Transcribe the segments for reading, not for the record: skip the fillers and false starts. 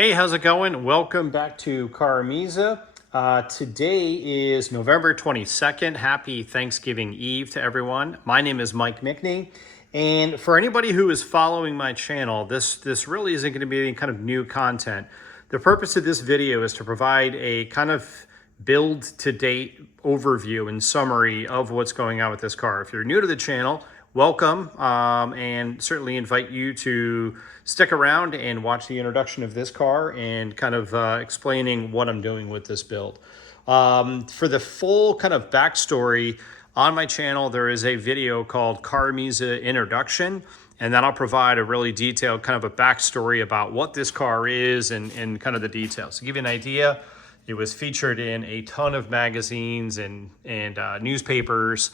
Hey, how's it going? Welcome back to CarMiZa. Today is November 22nd. Happy Thanksgiving Eve to everyone. My name is Mike Mickney. And for anybody who is following my channel, this really isn't going to be any kind of new content. The purpose of this video is to provide a kind of build to date overview and summary of what's going on with this car. If you're new to the channel, welcome, and certainly invite you to stick around and watch the introduction of this car and kind of explaining what I'm doing with this build. For the full kind of backstory on my channel, there is a video called CarMiZa Introduction, and that'll provide a really detailed kind of a backstory about what this car is and kind of the details. To give you an idea, it was featured in a ton of magazines and newspapers,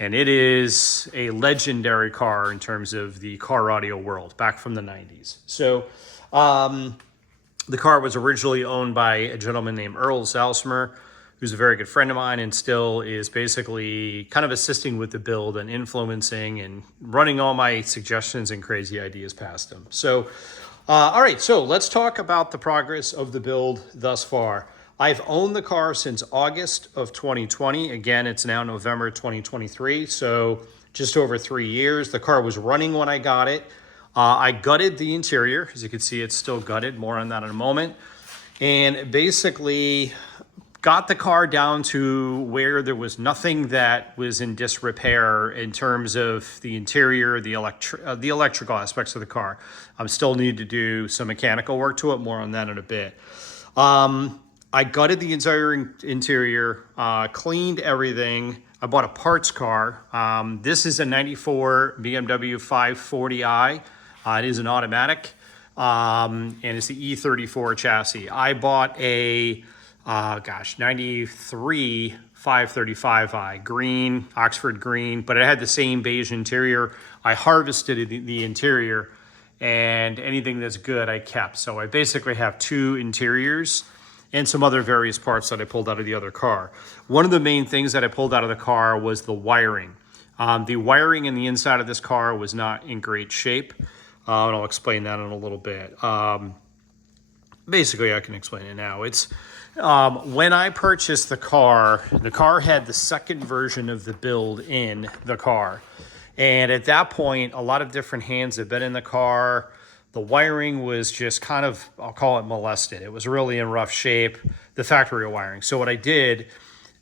and it is a legendary car in terms of the car audio world back from the 90s. So the car was originally owned by a gentleman named Earl Zalsmer, who's a very good friend of mine and still is basically kind of assisting with the build and influencing and running all my suggestions and crazy ideas past him. So, all right, so let's talk about the progress of the build thus far. I've owned the car since August of 2020. Again, it's now November 2023, so just over 3 years. The car was running when I got it. I gutted the interior. As you can see, it's still gutted. More on that in a moment. And basically got the car down to where there was nothing that was in disrepair in terms of the interior, the electrical aspects of the car. I still need to do some mechanical work to it. More on that in a bit. I gutted the entire interior, cleaned everything. I bought a parts car. This is a 94 BMW 540i. It is an automatic, and it's the E34 chassis. I bought a, 93 535i, green, Oxford green, but it had the same beige interior. I harvested the interior, and anything that's good I kept. So I basically have two interiors and some other various parts that I pulled out of the other car. One of the main things that I pulled out of the car was the wiring. The wiring in the inside of this car was not in great shape, and I'll explain that in a little bit. Basically, I can explain it now. It's when I purchased the car had the second version of the build in the car. And at that point, a lot of different hands have been in the car. The wiring was just kind of, I'll call it molested. It was really in rough shape, the factory wiring. So what I did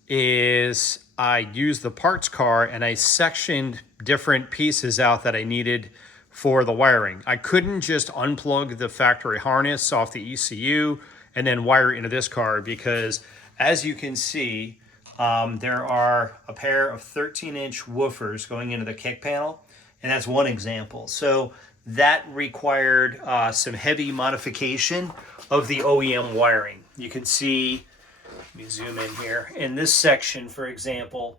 is I used the parts car and I sectioned different pieces out that I needed for the wiring. I couldn't just unplug the factory harness off the ECU and then wire it into this car because, as you can see, there are a pair of 13-inch woofers going into the kick panel, and that's one example. So that required some heavy modification of the OEM wiring. You can see, let me zoom in here. In this section, for example,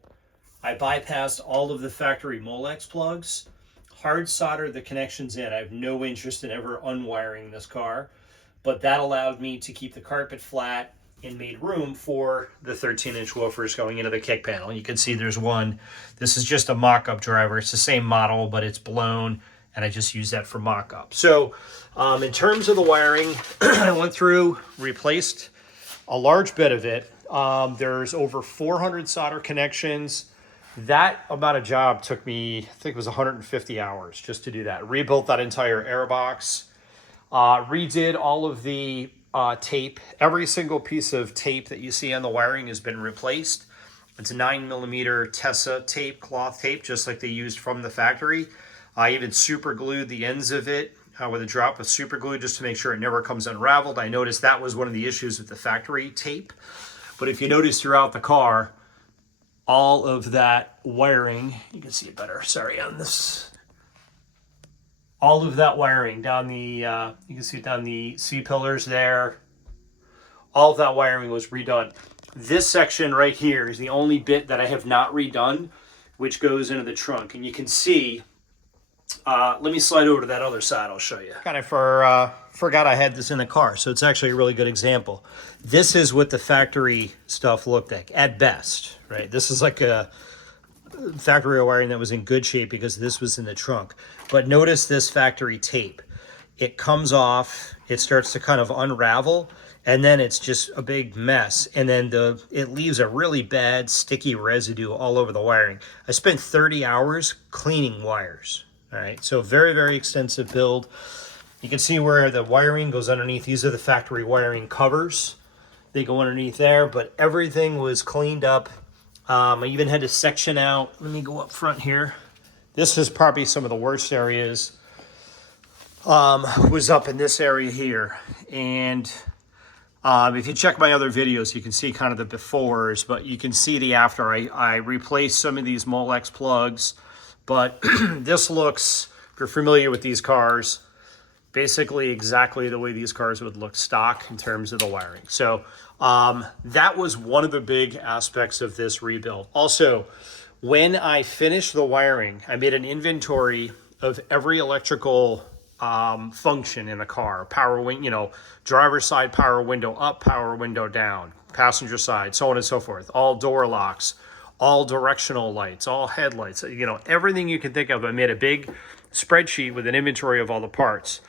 I bypassed all of the factory Molex plugs, hard soldered the connections in. I have no interest in ever unwiring this car, but that allowed me to keep the carpet flat and made room for the 13-inch woofers going into the kick panel. You can see there's one. This is just a mock-up driver. It's the same model, but it's blown, and I just use that for mock-up. So in terms of the wiring, I went through, replaced a large bit of it. There's over 400 solder connections. That amount of job took me, I think it was 150 hours just to do that. Rebuilt that entire airbox, redid all of the tape. Every single piece of tape that you see on the wiring has been replaced. It's a 9mm Tessa tape, cloth tape, just like they used from the factory. I even super glued the ends of it with a drop of super glue just to make sure it never comes unraveled. I noticed that was one of the issues with the factory tape. But if you notice throughout the car, all of that wiring, you can see it better, sorry, on this. All of that wiring down the, you can see it down the C-pillars there. All of that wiring was redone. This section right here is the only bit that I have not redone, which goes into the trunk. And you can see, let me slide over to that other side, I'll show you. Kind of forgot I had this in the car, so it's actually a really good example. This is what the factory stuff looked like, at best, right? This is like a factory wiring that was in good shape because this was in the trunk. But notice this factory tape. It comes off it starts to kind of unravel, and then it's just a big mess. And then it leaves a really bad sticky residue all over the wiring. I spent 30 hours cleaning wires. All right, so very, very extensive build. You can see where the wiring goes underneath. These are the factory wiring covers. They go underneath there, but everything was cleaned up. I even had to section out. Let me go up front here. This is probably some of the worst areas. Was up in this area here. And if you check my other videos, you can see kind of the befores, but you can see the after. I replaced some of these Molex plugs, but this looks, if you're familiar with these cars, basically exactly the way these cars would look stock in terms of the wiring. So that was one of the big aspects of this rebuild. Also, when I finished the wiring, I made an inventory of every electrical function in the car. Power window, driver's side power window up, power window down, passenger side, so on and so forth. All door locks, all directional lights, all headlights, everything you can think of. I made a big spreadsheet with an inventory of all the parts,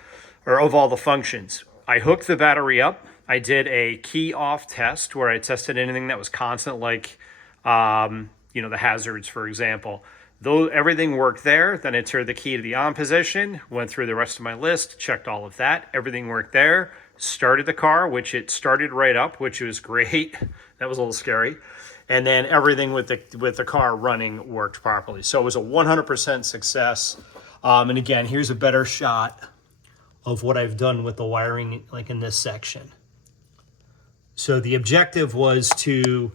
or of all the functions. I hooked the battery up. I did a key off test where I tested anything that was constant, like the hazards, for example. Though everything worked there, then I turned the key to the on position, went through the rest of my list, checked all of that. Everything worked there. Started the car, which it started right up, which was great. That was a little scary. And then everything with the car running worked properly. So it was a 100% success. And again, here's a better shot of what I've done with the wiring, like in this section. So the objective was to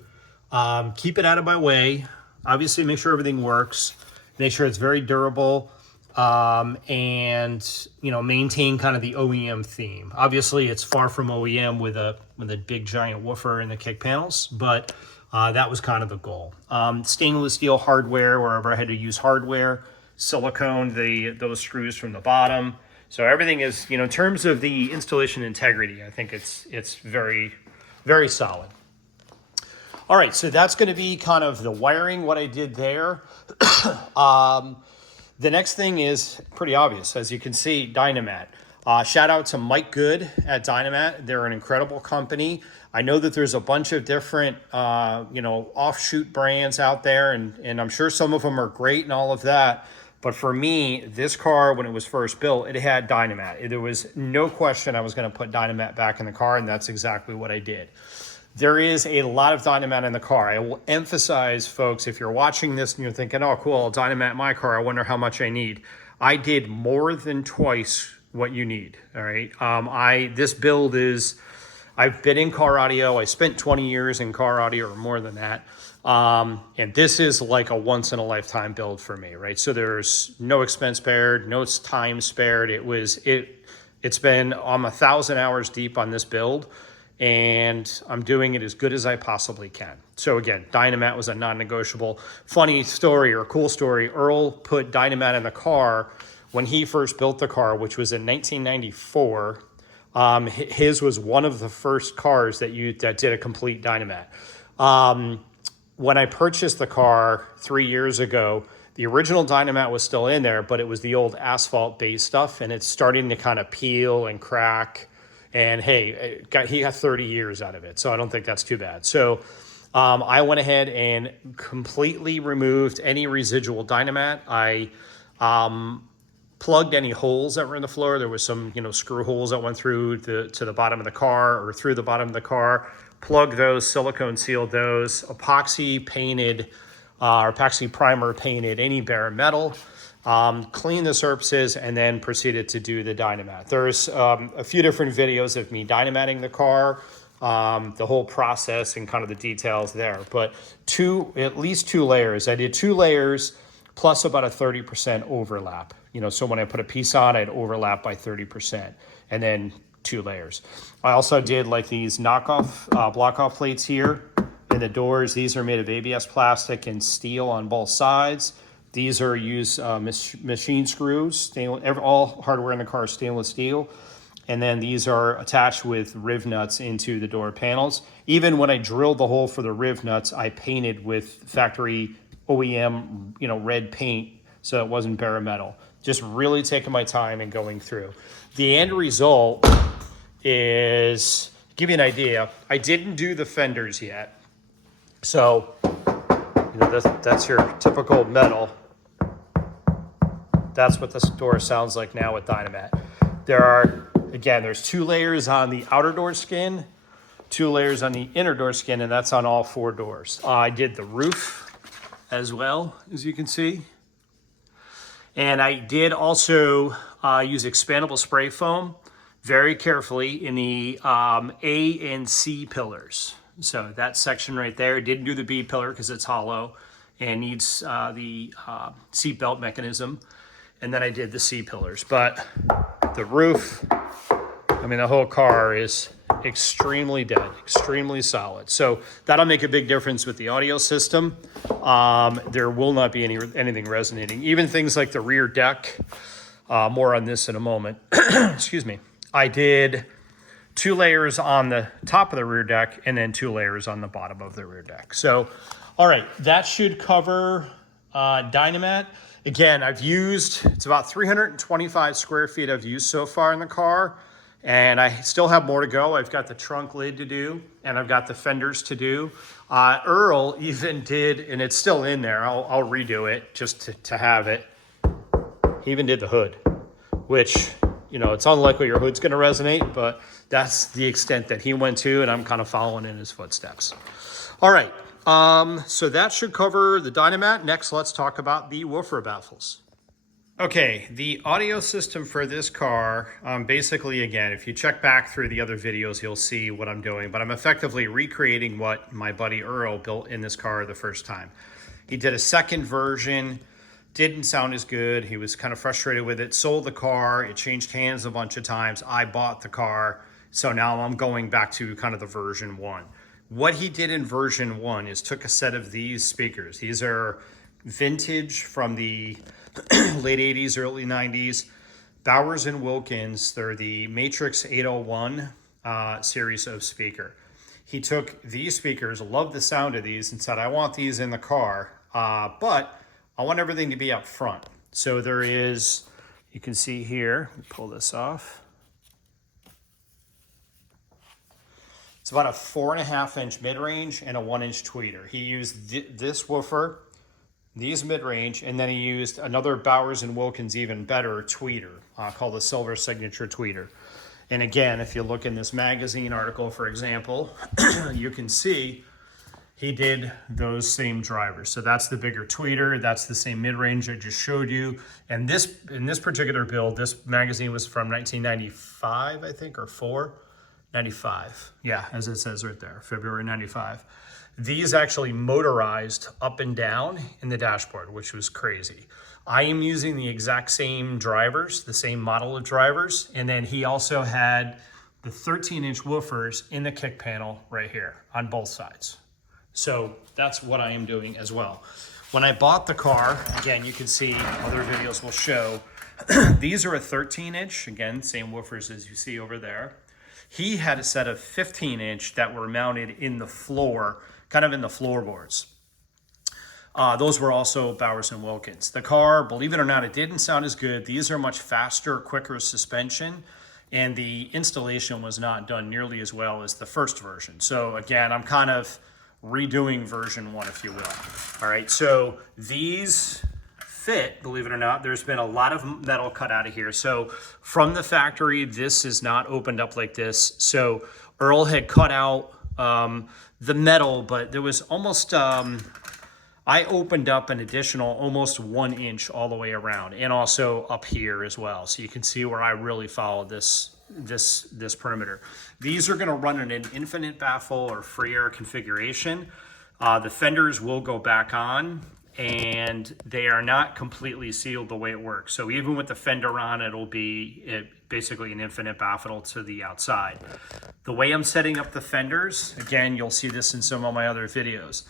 keep it out of my way. Obviously, make sure everything works, make sure it's very durable, and maintain kind of the OEM theme. Obviously, it's far from OEM with a big giant woofer in the kick panels, but that was kind of the goal. Stainless steel hardware wherever I had to use hardware, silicone those screws from the bottom. So everything is, in terms of the installation integrity, I think it's very, very solid. All right, so that's going to be kind of the wiring, what I did there. The next thing is pretty obvious. As you can see, Dynamat. Shout out to Mike Good at Dynamat. They're an incredible company. I know that there's a bunch of different, offshoot brands out there, and I'm sure some of them are great and all of that. But for me, this car, when it was first built, it had Dynamat. There was no question I was going to put Dynamat back in the car, and that's exactly what I did. There is a lot of Dynamat in the car. I will emphasize, folks, if you're watching this and you're thinking, oh, cool, I'll Dynamat my car, I wonder how much I need. I did more than twice what you need, all right? This build is, I've been in car audio. I spent 20 years in car audio or more than that. And this is like a once-in-a-lifetime build for me, right? So there's no expense spared, no time spared. It's been, I'm 1,000 hours deep on this build, and I'm doing it as good as I possibly can. So again, Dynamat was a non-negotiable. Funny story or cool story, Earl put Dynamat in the car when he first built the car, which was in 1994. His was one of the first cars that did a complete Dynamat. When I purchased the car 3 years ago, the original Dynamat was still in there, but it was the old asphalt-based stuff, and it's starting to kind of peel and crack. And hey, he got 30 years out of it, so I don't think that's too bad. So I went ahead and completely removed any residual Dynamat. I plugged any holes that were in the floor. There was some, screw holes that went through to the bottom of the car or through the bottom of the car. Plugged those, silicone sealed those, epoxy painted, or epoxy primer painted any bare metal. Cleaned the surfaces, and then proceeded to do the Dynamat. There's a few different videos of me Dynamatting the car, the whole process and kind of the details there. But at least two layers. I did 2 layers plus about a 30% overlap. So when I put a piece on, I'd overlap by 30%, and then 2 layers. I also did like these knockoff block-off plates here in the doors. These are made of ABS plastic and steel on both sides. These are used machine screws. All hardware in the car is stainless steel. And then these are attached with riv nuts into the door panels. Even when I drilled the hole for the riv nuts, I painted with factory OEM, red paint, so it wasn't bare metal. Just really taking my time and going through. The end result is, give you an idea, I didn't do the fenders yet. So, you know, that's your typical metal. That's what this door sounds like now with Dynamat. There's 2 layers on the outer door skin, 2 layers on the inner door skin, and that's on all 4 doors. I did the roof as well, as you can see. And I did also use expandable spray foam very carefully in the A and C pillars. So that section right there, didn't do the B pillar because it's hollow and needs the seat belt mechanism. And then I did the C pillars. But the roof, I mean, the whole car is extremely dead, extremely solid. So that'll make a big difference with the audio system. There will not be anything resonating. Even things like the rear deck, more on this in a moment. Excuse me. I did 2 layers on the top of the rear deck and then 2 layers on the bottom of the rear deck. So, all right, that should cover Dynamat. Again, it's about 325 square feet I've used so far in the car, and I still have more to go. I've got the trunk lid to do, and I've got the fenders to do. Earl even did, and it's still in there, I'll redo it just to have it. He even did the hood, which, you know, it's unlikely your hood's gonna resonate, but that's the extent that he went to, and I'm kind of following in his footsteps. All right. So that should cover the Dynamat. Next, let's talk about the woofer baffles. Okay, the audio system for this car, basically, again, if you check back through the other videos, you'll see what I'm doing, but I'm effectively recreating what my buddy Earl built in this car the first time. He did a second version, didn't sound as good. He was kind of frustrated with it, sold the car, it changed hands a bunch of times. I bought the car, so now I'm going back to kind of the version 1. What he did in version 1 is took a set of these speakers. These are vintage from the late 80s, early 90s. Bowers & Wilkins, they're the Matrix 801 series of speaker. He took these speakers, loved the sound of these, and said, I want these in the car, but I want everything to be up front. So there is, you can see here, let me pull this off. It's about a 4.5-inch mid-range and a 1-inch tweeter. He used this woofer, these mid-range, and then he used another Bowers & Wilkins even better tweeter called the Silver Signature Tweeter. And again, if you look in this magazine article, for example, you can see he did those same drivers. So that's the bigger tweeter, that's the same mid-range I just showed you. And this, in this particular build, this magazine was from 1995, I think, or 4. 95, yeah, as it says right there, February 95. These actually motorized up and down in the dashboard, which was crazy. I am using the exact same drivers, the same model of drivers, and then he also had the 13-inch woofers in the kick panel right here on both sides. So that's what I am doing as well. When I bought the car, again, you can see other videos will show, these are a 13-inch, again, same woofers as you see over there. He had a set of 15-inch that were mounted in the floor, kind of in the floorboards. Those were also Bowers & Wilkins. The car, believe it or not, it didn't sound as good. These are much faster, quicker suspension, and the installation was not done nearly as well as the first version. So again, I'm kind of redoing version 1, if you will. All right, so these fit, believe it or not. There's been a lot of metal cut out of here. So from the factory, this is not opened up like this. So Earl had cut out the metal, but there was almost, I opened up an additional almost 1 inch all the way around, and also up here as well. So you can see where I really followed this perimeter. These are gonna run in an infinite baffle or free air configuration. The fenders will go back on, and they are not completely sealed the way it works. So even with the fender on, it'll be basically an infinite baffle to the outside. The way I'm setting up the fenders, again, you'll see this in some of my other videos.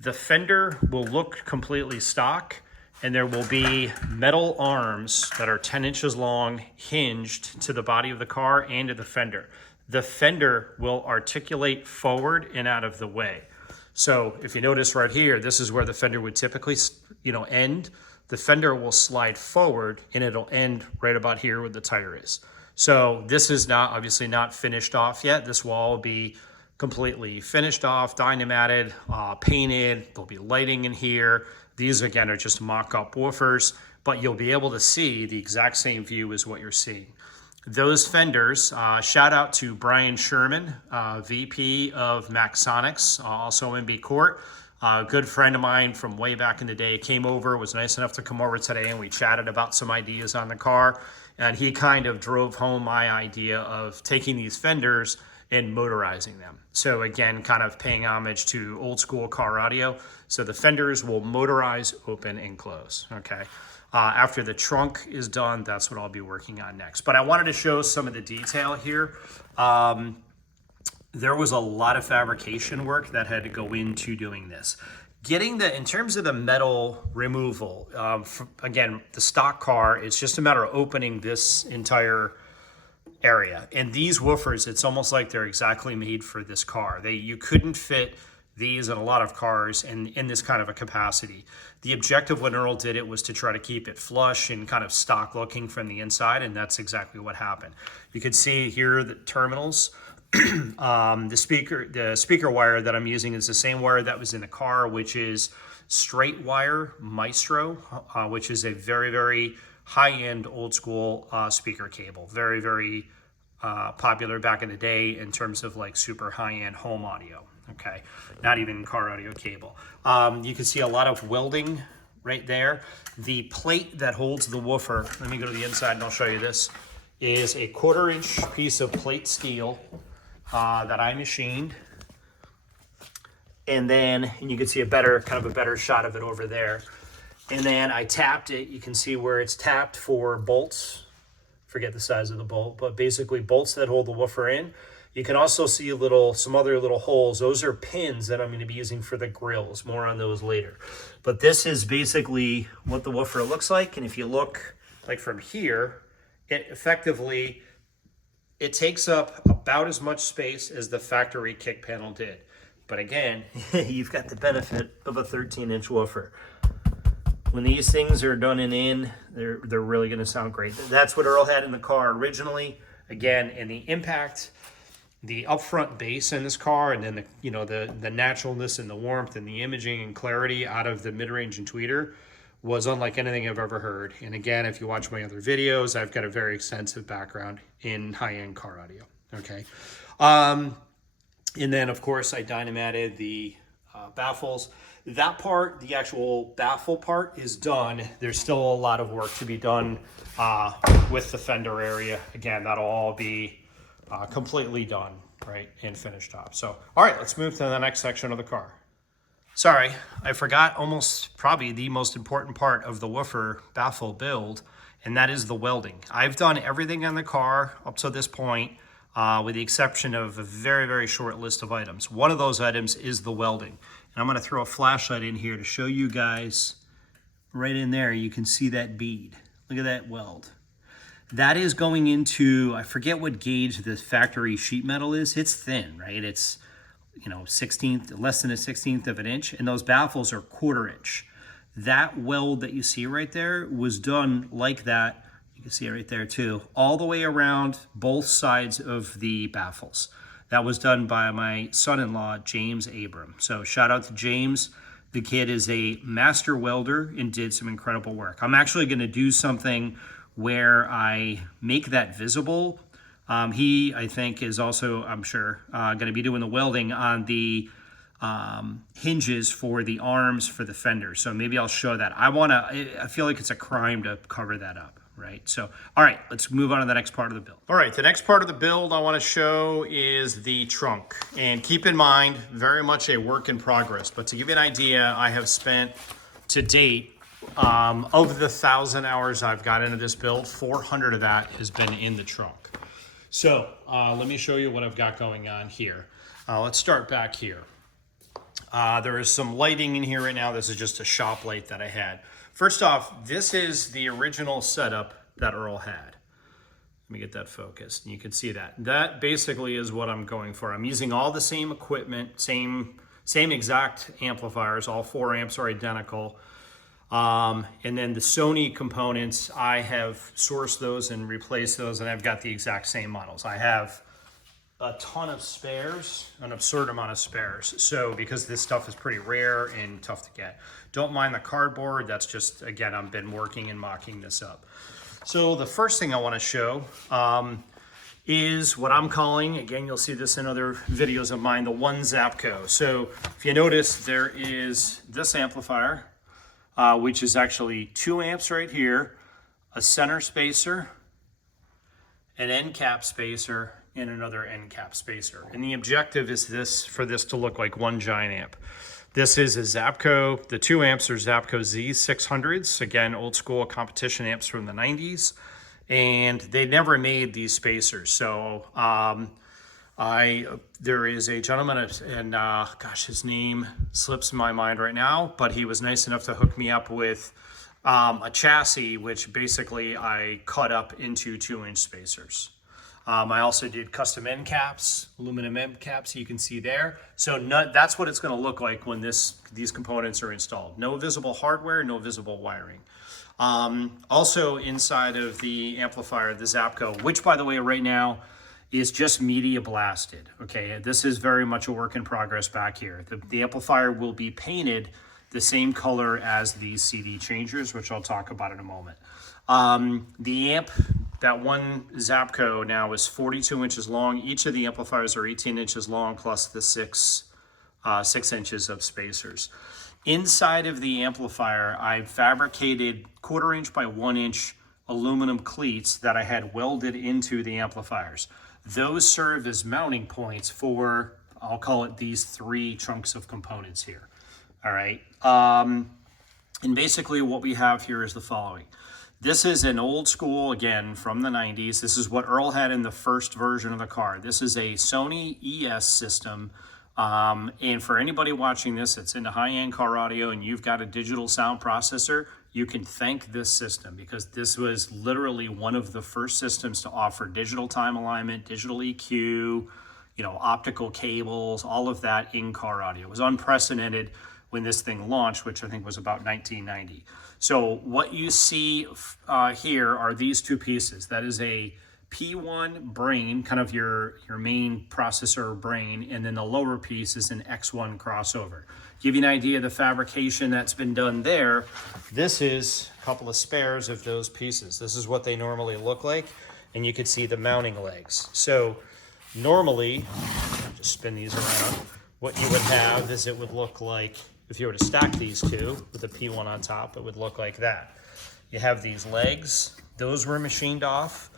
The fender will look completely stock, and there will be metal arms that are 10 inches long, hinged to the body of the car and to the fender. The fender will articulate forward and out of the way. So if you notice right here, this is where the fender would typically, end. The fender will slide forward and it'll end right about here where the tire is. So this is not obviously not finished off yet. This will all be completely finished off, dynamatted, painted. There'll be lighting in here. These again are just mock-up woofers, but you'll be able to see the exact same view as what you're seeing. Those fenders, shout out to Brian Sherman, VP of Maxonics, also MB Court. A good friend of mine from way back in the day came over, was nice enough to come over today, and we chatted about some ideas on the car. And he kind of drove home my idea of taking these fenders and motorizing them. So again, kind of paying homage to old school car audio. So the fenders will motorize, open, and close, okay? After the trunk is done, that's what I'll be working on next. But I wanted to show some of the detail here. There was a lot of fabrication work that had to go into doing this. Getting in terms of the metal removal, again, the stock car, it's just a matter of opening this entire area. And these woofers, it's almost like they're exactly made for this car. You couldn't fit these in a lot of cars in this kind of a capacity. The objective when Earl did it was to try to keep it flush and kind of stock looking from the inside, and that's exactly what happened. You can see here the terminals. The speaker wire that I'm using is the same wire that was in the car, which is straight wire Maestro, which is a very, very high-end old school speaker cable. Very, very popular back in the day in terms of like super high-end home audio. Okay, not even car audio cable. You can see a lot of welding right there. The plate that holds the woofer, let me go to the inside and I'll show you this, is a 1/4-inch piece of plate steel that I machined. And then you can see a better shot of it over there. And then I tapped it. You can see where it's tapped for bolts. Forget the size of the bolt, but basically bolts that hold the woofer in. You can also see some other little holes. Those are pins that I'm going to be using for the grills. More on those later. But this is basically what the woofer looks like. And if you look like from here, it effectively, it takes up about as much space as the factory kick panel did. But again, you've got the benefit of a 13-inch woofer. When these things are done they're really going to sound great. That's what Earl had in the car originally. Again, and the impact, the upfront bass in this car, and then the naturalness and the warmth and the imaging and clarity out of the mid-range and tweeter was unlike anything I've ever heard. And again, if you watch my other videos, I've got a very extensive background in high-end car audio. Okay, and then of course I dynamatted the baffles. That part, the actual baffle part, is done. There's still a lot of work to be done with the fender area. Again, that'll all be completely done, right, and finished off. So, all right, let's move to the next section of the car. Sorry, I forgot probably the most important part of the woofer baffle build, and that is the welding. I've done everything on the car up to this point, with the exception of a very, very short list of items. One of those items is the welding. And I'm going to throw a flashlight in here to show you guys right in there. You can see that bead. Look at that weld. That is going into, I forget what gauge the factory sheet metal is. It's thin, right? It's, 16th, less than a 16th of an inch. And those baffles are 1/4 inch. That weld that you see right there was done like that. You can see it right there too. All the way around both sides of the baffles. That was done by my son-in-law, James Abram. So shout out to James. The kid is a master welder and did some incredible work. I'm actually going to do something where I make that visible. He, I think, is also, I'm sure, going to be doing the welding on the hinges for the arms for the fender. So maybe I'll show that. I feel like it's a crime to cover that up. Right. So, all right, let's move on to the next part of the build. All right, the next part of the build I want to show is the trunk. And keep in mind, very much a work in progress. But to give you an idea, I have spent to date, of the 1,000 hours I've got into this build, 400 of that has been in the trunk. So let me show you what I've got going on here. Let's start back here. There is some lighting in here right now. This is just a shop light that I had. First off, this is the original setup that Earl had. Let me get that focused, and you can see that. That basically is what I'm going for. I'm using all the same equipment, same exact amplifiers. All 4 amps are identical. And then the Sony components, I have sourced those and replaced those, and I've got the exact same models. I have a ton of spares, an absurd amount of spares. So because this stuff is pretty rare and tough to get. Don't mind the cardboard, that's just, again, I've been working and mocking this up. So the first thing I want to show is what I'm calling, again, you'll see this in other videos of mine, the one Zapco. So if you notice, there is this amplifier, which is actually 2 amps right here, a center spacer, an end cap spacer, and another end cap spacer. And the objective is for this to look like one giant amp. This is a Zapco, the 2 amps are Zapco Z600s, again, old school competition amps from the 90s. And they never made these spacers. So there is a gentleman, and gosh, his name slips my mind right now, but he was nice enough to hook me up with a chassis, which basically I cut up into 2-inch spacers. I also did custom end caps, aluminum end caps, you can see there. So that's what it's going to look like when these components are installed. No visible hardware, no visible wiring. Also inside of the amplifier, the Zapco, which by the way, right now is just media blasted. Okay, this is very much a work in progress back here. The amplifier will be painted the same color as these CD changers, which I'll talk about in a moment. The amp, that one Zapco now is 42 inches long. Each of the amplifiers are 18 inches long, plus the 6 inches of spacers. Inside of the amplifier, I fabricated 1/4 inch by 1 inch aluminum cleats that I had welded into the amplifiers. Those serve as mounting points for, I'll call it, these 3 chunks of components here. All right. And basically what we have here is the following. This is an old school, again, from the 90s. This is what Earl had in the first version of the car. This is a Sony ES system. And for anybody watching this that's into high-end car audio and you've got a digital sound processor, you can thank this system, because this was literally one of the first systems to offer digital time alignment, digital EQ, optical cables, all of that in car audio. It was unprecedented when this thing launched, which I think was about 1990. So what you see here are these 2 pieces. That is a P1 brain, kind of your main processor brain, and then the lower piece is an X1 crossover. Give you an idea of the fabrication that's been done there. This is a couple of spares of those pieces. This is what they normally look like, and you can see the mounting legs. So normally, just spin these around, what you would have is it would look like, if you were to stack these 2 with the P1 on top, it would look like that. You have these legs, those were machined off.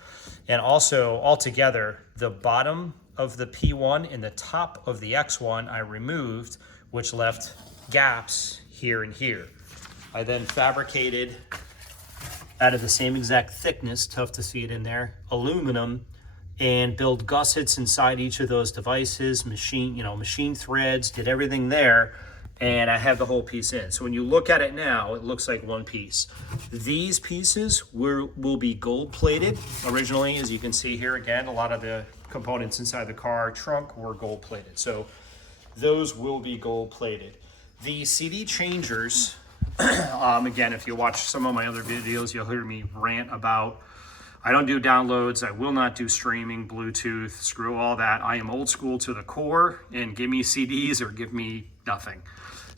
And also, altogether, the bottom of the P1 and the top of the X1 I removed, which left gaps here and here. I then fabricated, out of the same exact thickness, tough to see it in there, aluminum, and build gussets inside each of those devices, machine threads, did everything there, and I have the whole piece in. So when you look at it now, it looks like one piece. These pieces will be gold plated. Originally, as you can see here again, a lot of the components inside the car trunk were gold plated. So those will be gold plated. The CD changers, again, if you watch some of my other videos, you'll hear me rant about, I don't do downloads, I will not do streaming, Bluetooth, screw all that. I am old school to the core, and give me CDs or give me nothing.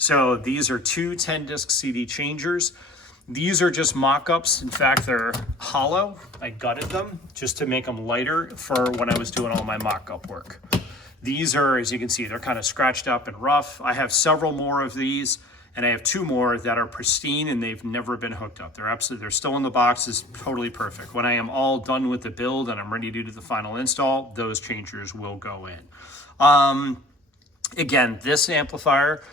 So these are 2 10-disc CD changers. These are just mock-ups. In fact, they're hollow. I gutted them just to make them lighter for when I was doing all my mock-up work. These are, as you can see, they're kind of scratched up and rough. I have several more of these, and I have 2 more that are pristine and they've never been hooked up. They're still in the boxes, totally perfect. When I am all done with the build and I'm ready to do the final install, those changers will go in. Again, this amplifier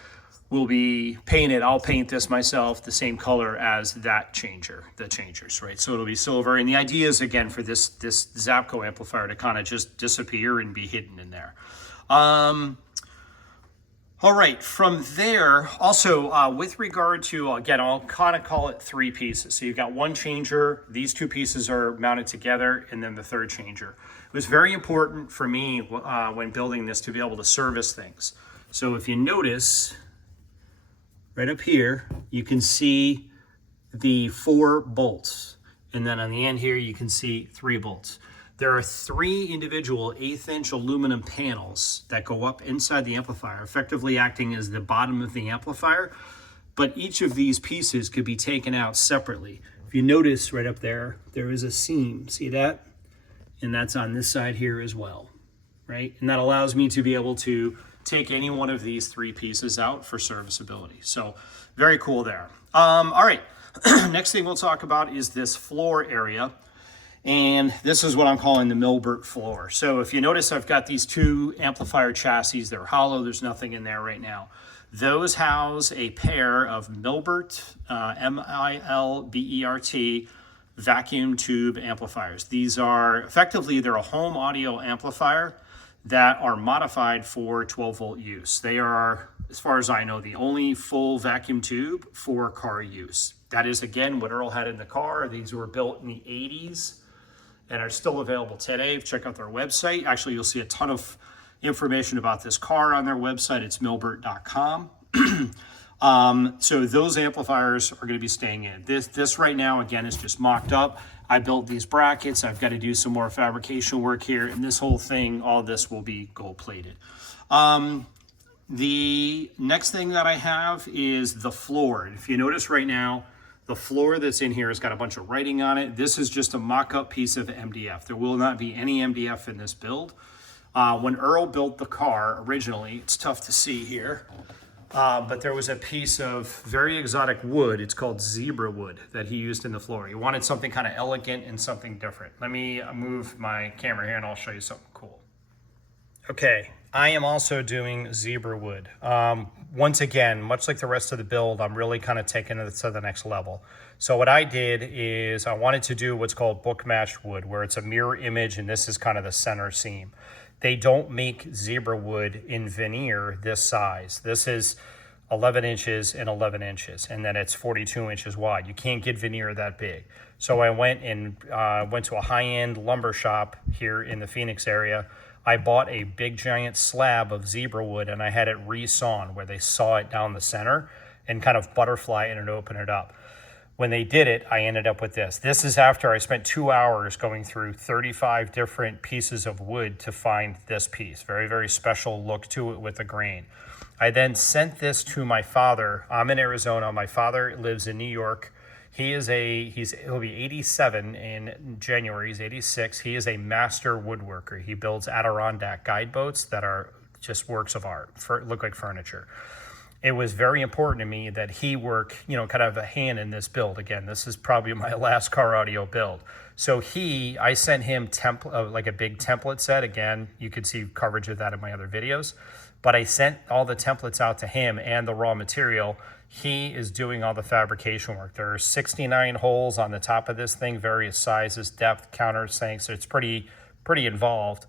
will be painted. I'll paint this myself the same color as that the changers, right? So it'll be silver. And the idea is, again, for this Zapco amplifier to kind of just disappear and be hidden in there. All right, from there, also with regard to, again, I'll kind of call it 3 pieces. So you've got one changer, these 2 pieces are mounted together, and then the 3rd changer. It was very important for me when building this to be able to service things. So if you notice, right up here, you can see the 4 bolts. And then on the end here, you can see 3 bolts. There are 3 individual 1/8-inch aluminum panels that go up inside the amplifier, effectively acting as the bottom of the amplifier. But each of these pieces could be taken out separately. If you notice right up there, there is a seam. See that? And that's on this side here as well, right? And that allows me to be able to take any one of these 3 pieces out for serviceability. So very cool there. All right, next thing we'll talk about is this floor area. And this is what I'm calling the Milbert floor. So if you notice, I've got these 2 amplifier chassis. They're hollow, there's nothing in there right now. Those house a pair of Milbert, M-I-L-B-E-R-T, vacuum tube amplifiers. These are effectively, they're a home audio amplifier that are modified for 12-volt use. They are, as far as I know, the only full vacuum tube for car use. That is, again, what Earl had in the car. These were built in the 80s and are still available today. Check out their website. Actually, you'll see a ton of information about this car on their website. It's milbert.com. So those amplifiers are going to be staying in. This right now, again, is just mocked up. I built these brackets. I've got to do some more fabrication work here, and this whole thing, all this will be gold plated. The next thing that I have is the floor. If you notice right now, the floor that's in here has got a bunch of writing on it. This is just a mock-up piece of MDF. There will not be any MDF in this build. When Earl built the car originally, it's tough to see here, but there was a piece of very exotic wood. It's called zebra wood that he used in the floor. He wanted something kind of elegant and something different. Let me move my camera here and I'll show you something cool. Okay, I am also doing zebra wood. Once again, much like the rest of the build, I'm really kind of taking it to the next level. So what I did is I wanted to do what's called book matched wood, where it's a mirror image and this is kind of the center seam. They don't make zebra wood in veneer this size. This is 11 inches and 11 inches, and then it's 42 inches wide. You can't get veneer that big. So I went to a high-end lumber shop here in the Phoenix area. I bought a big giant slab of zebra wood and I had it re-sawn where they saw it down the center and kind of butterfly it and open it up. When they did it, I ended up with this. This is after I spent 2 hours going through 35 different pieces of wood to find this piece. Very, very special look to it with the grain. I then sent this to my father. I'm in Arizona. My father lives in New York. He'll be 87 in January. He's 86. He is a master woodworker. He builds Adirondack guide boats that are just works of art, look like furniture. It was very important to me that he work, kind of a hand in this build. Again, this is probably my last car audio build. So I sent him like a big template set. Again, you could see coverage of that in my other videos. But I sent all the templates out to him and the raw material. He is doing all the fabrication work. There are 69 holes on the top of this thing, various sizes, depth, countersinks. So it's pretty involved.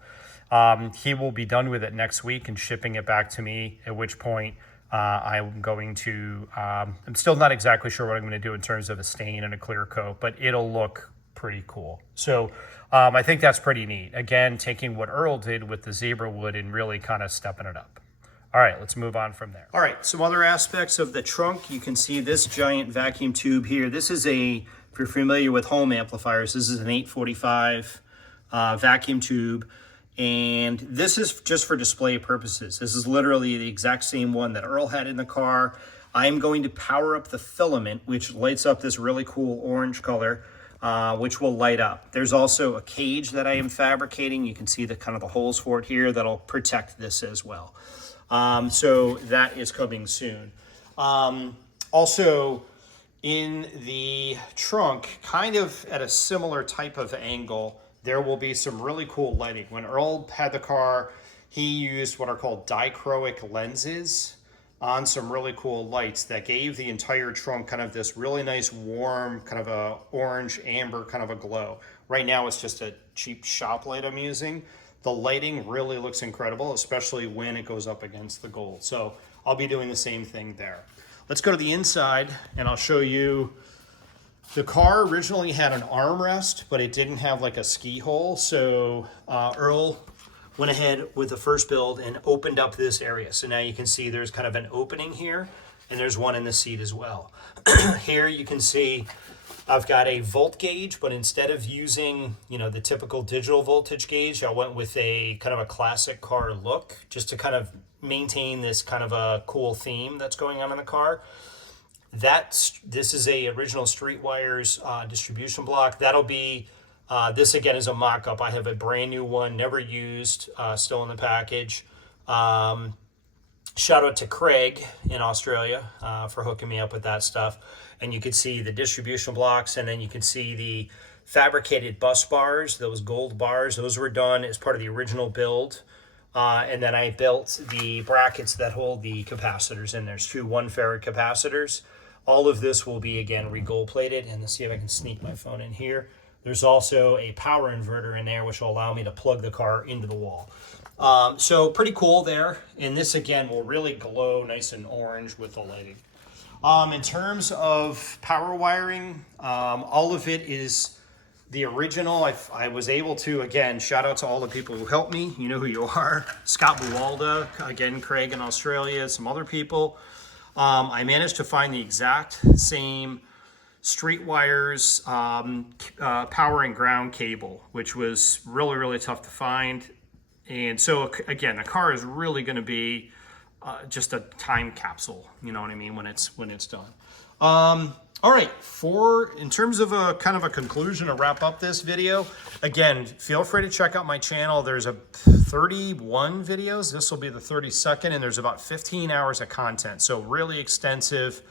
He will be done with it next week and shipping it back to me, at which point I'm going to, I'm still not exactly sure what I'm going to do in terms of a stain and a clear coat, but it'll look pretty cool. So I think that's pretty neat. Again, taking what Earl did with the zebra wood and really kind of stepping it up. All right, let's move on from there. All right, some other aspects of the trunk. You can see this giant vacuum tube here. This is if you're familiar with home amplifiers, this is an 845 vacuum tube. And this is just for display purposes. This is literally the exact same one that Earl had in the car. I'm going to power up the filament, which lights up this really cool orange color, which will light up. There's also a cage that I am fabricating. You can see the kind of the holes for it here that'll protect this as well. So that is coming soon. Also in the trunk, kind of at a similar type of angle, there will be some really cool lighting. When Earl had the car, he used what are called dichroic lenses on some really cool lights that gave the entire trunk kind of this really nice warm, kind of a orange amber kind of a glow. Right now it's just a cheap shop light I'm using. The lighting really looks incredible, especially when it goes up against the gold. So I'll be doing the same thing there. Let's go to the inside and I'll show you. The car originally had an armrest, but it didn't have like a ski hole. So Earl went ahead with the first build and opened up this area. So now you can see there's kind of an opening here. and there's one in the seat as well. Here you can see I've got a volt gauge, but instead of using, you know, the typical digital voltage gauge, I went with a kind of a classic car look just to kind of maintain this kind of a cool theme that's going on in the car. This is a original Streetwires distribution block. That'll be, this again is a mock-up. I have a brand new one, never used, still in the package. Shout out to Craig in Australia for hooking me up with that stuff. And you can see the distribution blocks, and then you can see the fabricated bus bars, those gold bars. Those were done as part of the original build. And then I built the brackets that hold the capacitors in. There's two 1 farad capacitors. All of this will be, again, re-gold plated. And let's see if I can sneak my phone in here. There's also a power inverter in there, which will allow me to plug the car into the wall. So pretty cool there. And this, again, will really glow nice and orange with the lighting. In terms of power wiring, all of it is the original. I was able to, again, shout out to all the people who helped me. You know who you are. Scott Buwalda, again, Craig in Australia, some other people. I managed to find the exact same Streetwires power and ground cable, which was really, really tough to find. And so, again, the car is really going to be just a time capsule, you know what I mean, when it's done. All right, in terms of a kind of a conclusion to wrap up this video, again, feel free to check out my channel. There's 31 videos. This will be the 32nd, and there's about 15 hours of content. So really extensive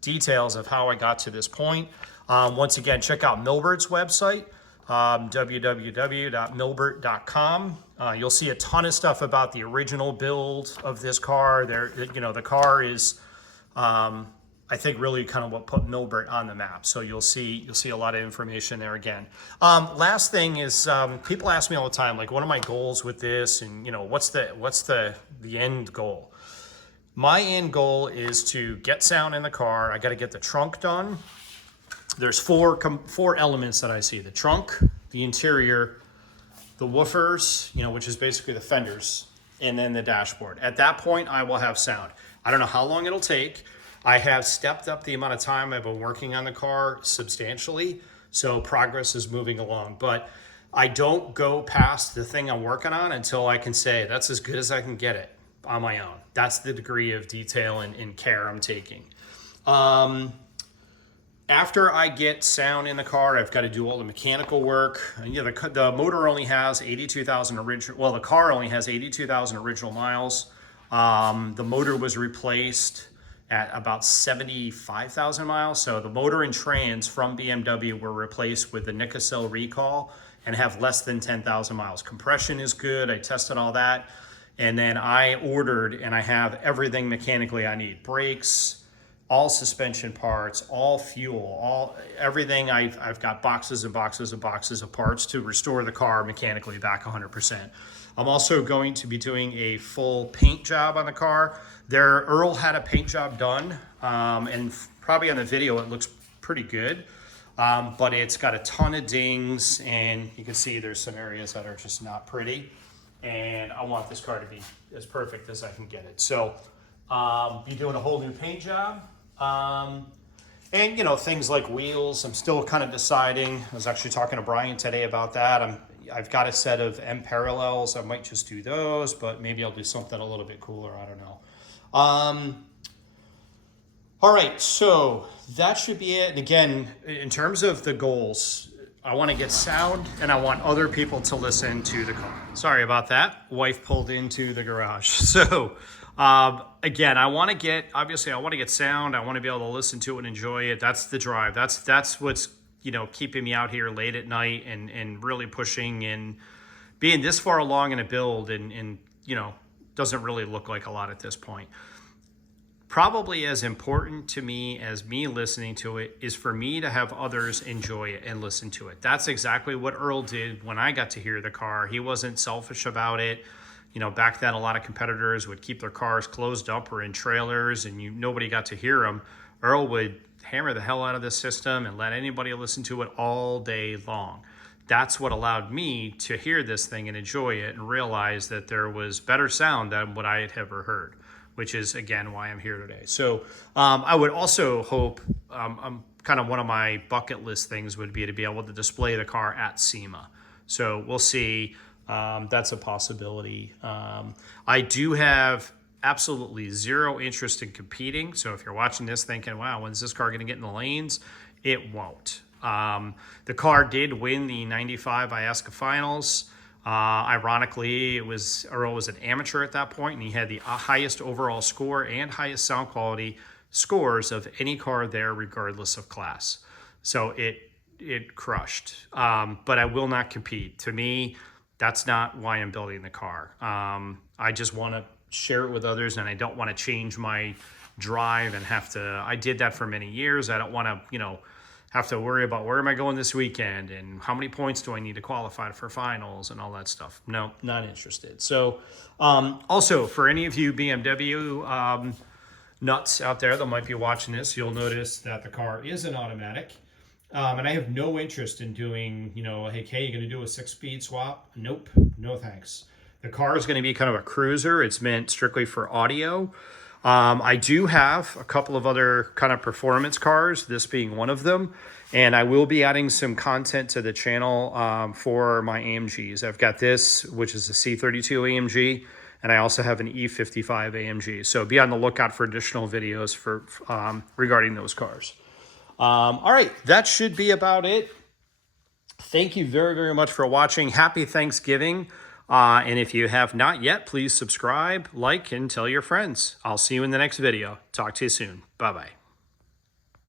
details of how I got to this point. Once again, check out Milbert's website, www.milbert.com. You'll see a ton of stuff about the original build of this car. The car is, I think, really kind of what put Milbert on the map. So you'll see a lot of information there again. Last thing is, people ask me all the time, like, what are my goals with this, and what's the end goal? My end goal is to get sound in the car. I got to get the trunk done. There's four elements that I see: the trunk, the interior, the woofers, which is basically the fenders, and then the dashboard. At that point, I will have sound. I don't know how long it'll take. I have stepped up the amount of time I've been working on the car substantially, so progress is moving along. But I don't go past the thing I'm working on until I can say that's as good as I can get it on my own. That's the degree of detail and care I'm taking. After I get sound in the car, I've got to do all the mechanical work. The motor only has 82,000 original. Well, the car only has 82,000 original miles. The motor was replaced at about 75,000 miles. So the motor and trans from BMW were replaced with the Nicocell recall and have less than 10,000 miles. Compression is good. I tested all that. And then I ordered, and I have everything mechanically I need: brakes, all suspension parts, all fuel, everything. I've got boxes and boxes and boxes of parts to restore the car mechanically back 100%. I'm also going to be doing a full paint job on the car. Earl had a paint job done, and probably on the video it looks pretty good, but it's got a ton of dings, and you can see there's some areas that are just not pretty, and I want this car to be as perfect as I can get it. So be doing a whole new paint job. And things like wheels, I'm still kind of deciding. I was actually talking to Brian today about that. I've got a set of M parallels. I might just do those, but maybe I'll do something a little bit cooler. I don't know. All right, so that should be it. And again, in terms of the goals, I want to get sound, and I want other people to listen to the car. Sorry about that. Wife pulled into the garage. So again, I want to get sound. I want to be able to listen to it and enjoy it. That's the drive. That's what's, keeping me out here late at night and really pushing and being this far along in a build and doesn't really look like a lot at this point. Probably as important to me as me listening to it is for me to have others enjoy it and listen to it. That's exactly what Earl did when I got to hear the car. He wasn't selfish about it. Back then, a lot of competitors would keep their cars closed up or in trailers, and nobody got to hear them. Earl would hammer the hell out of the system and let anybody listen to it all day long. That's what allowed me to hear this thing and enjoy it and realize that there was better sound than what I had ever heard. which is, again, why I'm here today. So I would also hope, kind of one of my bucket list things would be to be able to display the car at SEMA. So we'll see. That's a possibility. I do have absolutely zero interest in competing. So if you're watching this thinking, wow, when's this car going to get in the lanes? It won't. The car did win the 95 IASCA finals. Ironically, Earl was an amateur at that point, and he had the highest overall score and highest sound quality scores of any car there, regardless of class. So it crushed. But I will not compete. To me, that's not why I'm building the car. I just want to share it with others, and I don't want to change my drive and have to. I did that for many years. I don't want to, have to worry about where am I going this weekend and how many points do I need to qualify for finals and all that stuff. No, not interested. So also for any of you BMW nuts out there that might be watching this, you'll notice that the car is an automatic. And I have no interest in doing, hey, you're going to do a 6-speed swap? Nope, no thanks. The car is going to be kind of a cruiser. It's meant strictly for audio. I do have a couple of other kind of performance cars, this being one of them, and I will be adding some content to the channel for my AMGs. I've got this, which is a C32 AMG, and I also have an E55 AMG. So be on the lookout for additional videos for regarding those cars. All right, that should be about it. Thank you very, very much for watching. Happy Thanksgiving. And if you have not yet, please subscribe, like, and tell your friends. I'll see you in the next video. Talk to you soon. Bye-bye.